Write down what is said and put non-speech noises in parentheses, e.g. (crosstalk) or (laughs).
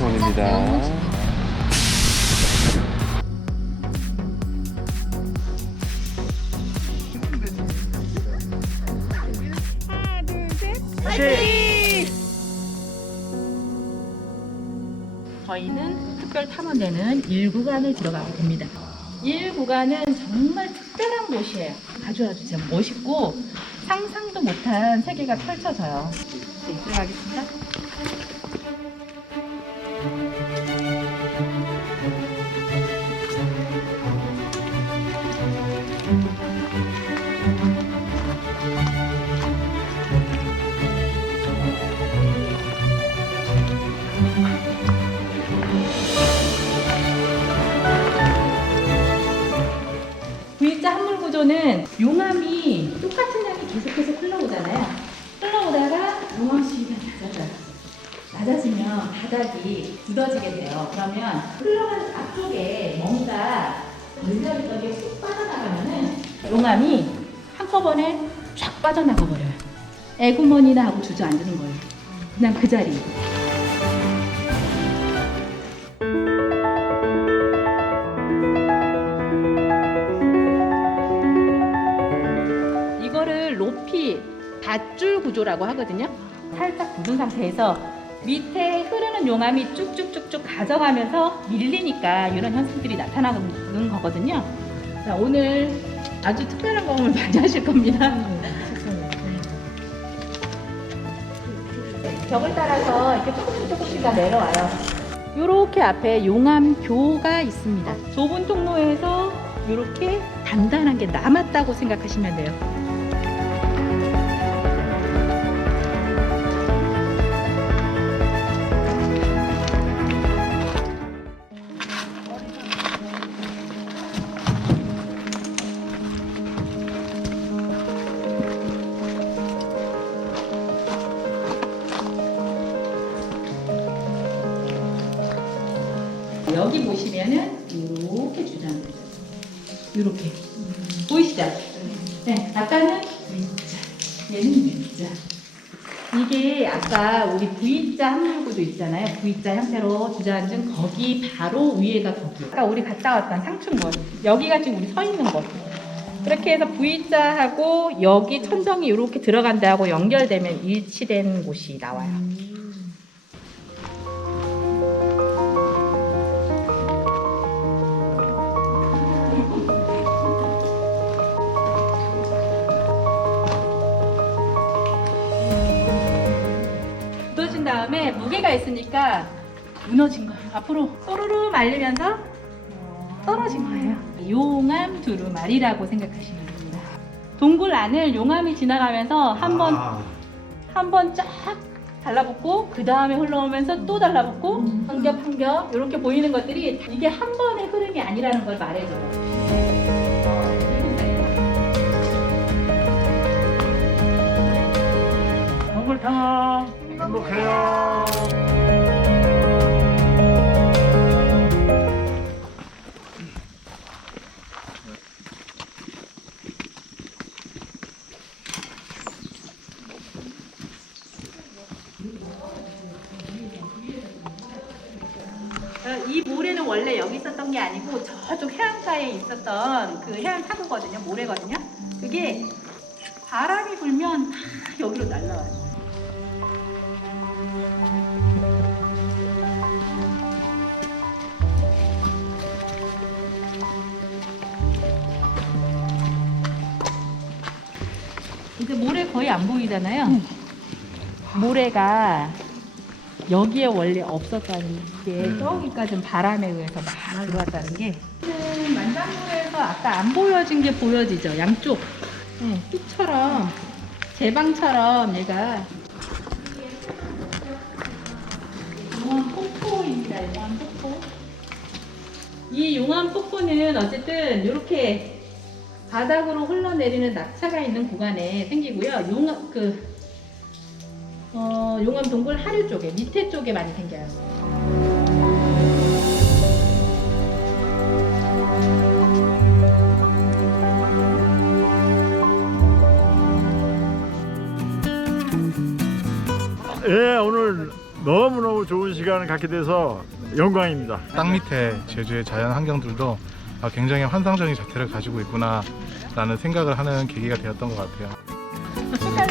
감사합니다. 하나, 둘, 셋. 화이팅! 저희는 특별 탐험대는 1구간을 들어가게 됩니다. 1구간은 정말 특별한 곳이에요. 아주 아주 진짜 멋있고 상상도 못한 세계가 펼쳐져요. 네, 들어가겠습니다. 구조는 용암이 똑같은 양이 계속해서 흘러오잖아요. 흘러오다가 용암수위가 낮아져요. 낮아지면 바닥이 굳어지게 돼요. 그러면 흘러가는 앞쪽에 뭔가 걸려있던 게쑥 빠져나가면은 용암이 한꺼번에 쫙 빠져나가 버려요. 애구머니나 하고 주저앉는 거예요. 그냥 그 자리 이거를 높이 밧줄 구조라고 하거든요. 살짝 굳은 상태에서 밑에 흐르는 용암이 쭉쭉쭉쭉 가져가면서 밀리니까 이런 현상들이 나타나는 거거든요. 자, 오늘 아주 특별한 경험을 (laughs) 많이 하실 겁니다. 벽을 따라서 이렇게 조금씩 조금씩 다 내려와요. 이렇게 앞에 용암교가 있습니다. 좁은 통로에서 이렇게 단단한 게 남았다고 생각하시면 돼요. 여기 보시면은 이렇게 해요. 이렇게 보이시죠? 네, 아까는 V자, 얘는 V자. 이게 아까 우리 V자 한물구도 있잖아요. V자 형태로 주저앉은 거기 바로 위에가 거기. 아까 우리 갔다 왔던 상층권. 여기가 지금 우리 서 있는 곳. 그렇게 해서 V자하고 여기 천정이 이렇게 들어간다고 연결되면 일치된 곳이 나와요. 무게가 있으니까 무너진 거예요. 앞으로 또르르 말리면서 떨어진 거예요. 용암 두루마리라고 생각하시면 됩니다. 동굴 안을 용암이 지나가면서 한번 한 번 쫙 달라붙고 그 다음에 흘러오면서 또 달라붙고 한 겹 한 겹 이렇게 보이는 것들이 이게 한 번의 흐름이 아니라는 걸 말해줘요. 이 모래는 원래 여기 있었던 게 아니고 저쪽 해안가에 있었던 그 해안 타구거든요. 모래거든요. 그게 바람이 불면 다 여기로 날라와요. 이제 모래 거의 안 보이잖아요. 모래가 여기에 원래 없었다는 게 저기까지는 바람에 의해서 막 들어왔다는 게. 지금 만장굴에서 아까 안 보여진 게 보여지죠 양쪽. 네, 흙처럼 제방처럼 얘가. 용암 폭포입니다 용암 폭포. 이 용암 폭포는 어쨌든 이렇게 바닥으로 흘러내리는 낙차가 있는 구간에 생기고요. 용암 그 어, 용암 동굴 하류 쪽에 밑에 쪽에 많이 생겨요. 예, 오늘 너무너무 좋은 시간을 갖게 돼서 영광입니다. 땅 밑에 제주의 자연 환경들도 아, 굉장히 환상적인 자태를 가지고 있구나 라는 생각을 하는 계기가 되었던 것 같아요. (laughs)